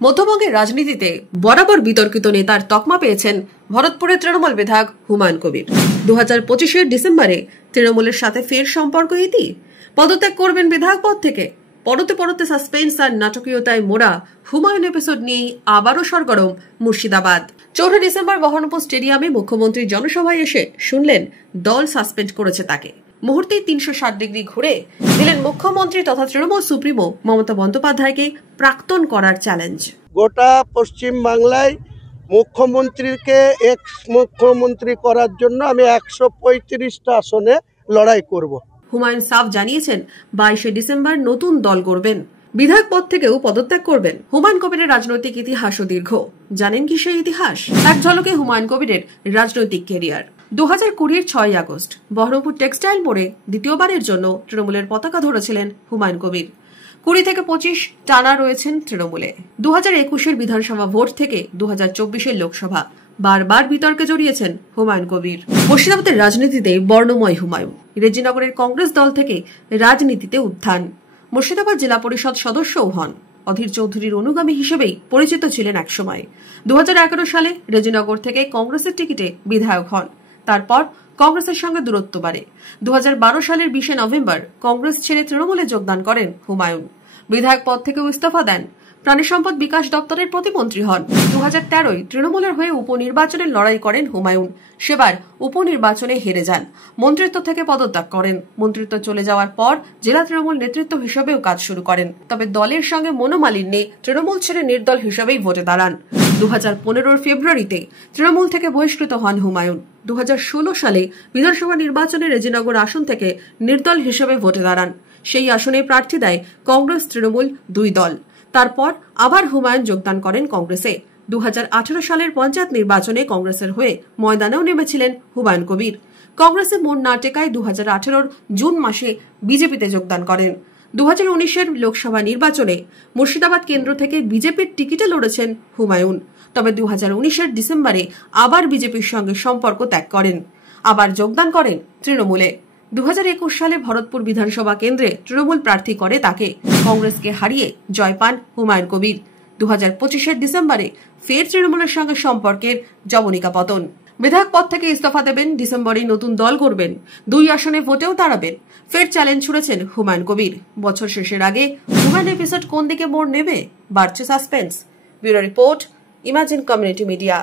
মধ্যবঙ্গের রাজনীতিতে বরাবর বিতর্কিত নেতার তকমা পেয়েছেন ভরতপুরের তৃণমূল বিধায়ক হুমায়ুন কবির। 2025-এর ডিসেম্বরে তৃণমূলের সাথে ফের সম্পর্ক ইতি। পদত্যাগ করবেন বিধায়ক পদ থেকে। পরতে পরতে সাসপেন্স আর নাটকীয়তায় মোড়া হুমায়ুন এপিসোড নিয়েই আবারও সরগরম মুর্শিদাবাদ। 4 ডিসেম্বর বহরমপুর স্টেডিয়ামে মুখ্যমন্ত্রীর জনসভায় এসে শুনলেন দল সাসপেন্ড করেছে তাকে। মুহূর্তেই 360 ডিগ্রি ঘুরে দিলেন মুখ্যমন্ত্রী তথা তৃণমূল সুপ্রিমো মমতা বন্দ্যোপাধ্যায়কে প্রাক্তন করার চ্যালেঞ্জ। গোটা পশ্চিম বাংলায় মুখ্যমন্ত্রীকে এক্স মুখ্যমন্ত্রী করার জন্য আমি 135টা আসনে লড়াই করব। হুমায়ুন সাফ জানিয়েছেন 22 ডিসেম্বর নতুন দল করবেন, বিধায়ক পদ থেকেও পদত্যাগ করবেন। হুমায়ুন কবিরের রাজনৈতিক ইতিহাসও দীর্ঘ। জানেন কি সেই ইতিহাস? এক ঝলকে হুমায়ুন কবিরের রাজনৈতিক ক্যারিয়ার। 2020-এর 6 আগস্ট বহরমপুর টেক্সটাইল মোড়ে দ্বিতীয়বারের জন্য তৃণমূলের পতাকা ধরেছিলেন হুমায়ুন কবির। 20 থেকে 25 টানা রয়েছেন তৃণমূলে। 2021-এর বিধানসভা ভোট থেকে 2024-এর লোকসভা বারবার বিতর্কে জড়িয়েছেন হুমায়ুন কবির। মুর্শিদাবাদের রাজনীতিতে বর্ণময় হুমায়ুন। রেজিনগরের কংগ্রেস দল থেকে রাজনীতিতে উত্থান। মুর্শিদাবাদ জেলা পরিষদ সদস্যও হন। অধীর চৌধুরীর অনুগামী হিসেবেই পরিচিত ছিলেন একসময়। 2011 সালে রেজিনগর থেকে কংগ্রেসের টিকিটে বিধায়ক হন। তারপর কংগ্রেসের সঙ্গে দূরত্ব বাড়ে। 2012 সালের 20 নভেম্বর কংগ্রেস ছেড়ে তৃণমূলে যোগদান করেন হুমায়ুন। বিধায়ক পদ থেকেও ইস্তফা দেন। প্রাণী সম্পদ বিকাশ দপ্তরের প্রতিমন্ত্রী হন। 2013-য় তৃণমূলের হয়ে উপনির্বাচনের লড়াই করেন হুমায়ুন। সেবার উপনির্বাচনে হেরে যান। মন্ত্রিত্ব থেকে পদত্যাগ করেন। মন্ত্রিত্ব চলে যাওয়ার পর জেলা তৃণমূল নেতৃত্ব হিসেবেও কাজ শুরু করেন। তবে দলের সঙ্গে মনোমালিন্যে তৃণমূল ছেড়ে নির্দল হিসেবেই ভোটে দাঁড়ান। 2015-র ফেব্রুয়ারিতে তৃণমূল থেকে বহিষ্কৃত হন হুমায়ুন। 2016 সালে বিধানসভা নির্বাচনে রেজিনগর আসন থেকে নির্দল হিসেবে ভোটে দাঁড়ান। সেই আসনে প্রার্থী দেয় কংগ্রেস তৃণমূল দুই দল। তারপর আবার হুমায়ুন যোগদান করেন কংগ্রেসে। 2018 সালের পঞ্চায়েত নির্বাচনে কংগ্রেসের হয়ে ময়দানেও নেমেছিলেন হুমায়ুন কবির। কংগ্রেসে মন না টেকায় 2018-র জুন মাসে বিজেপিতে যোগদান করেন। 2019-এর লোকসভা নির্বাচনে মুর্শিদাবাদ কেন্দ্র থেকে বিজেপির টিকিটে লড়েছেন হুমায়ুন। তবে 2019-এর ডিসেম্বরে আবার বিজেপির সঙ্গে সম্পর্ক ত্যাগ করেন। আবার যোগদান করেন তৃণমূলে। 2021 সালে ভরতপুর বিধানসভা কেন্দ্রে তৃণমূল প্রার্থী করে তাকে। কংগ্রেসকে হারিয়ে জয় পান হুমায়ুন কবির। 2025-এর ডিসেম্বরে ফের তৃণমূলের সঙ্গে সম্পর্কের জবনিকা পতন। বিধায়ক পদ থেকে ইস্তফা দেবেন, ডিসেম্বরেই নতুন দল করবেন, 2 আসনে ভোটেও দাঁড়াবেন। ফের চ্যালেঞ্জ ছুড়েছেন হুমায়ুন কবির। বছর শেষের আগে হুমায়ুন এপিসোড কোন দিকে মোড় নেবে? বাড়ছে suspense. Bureau report, imagine community media.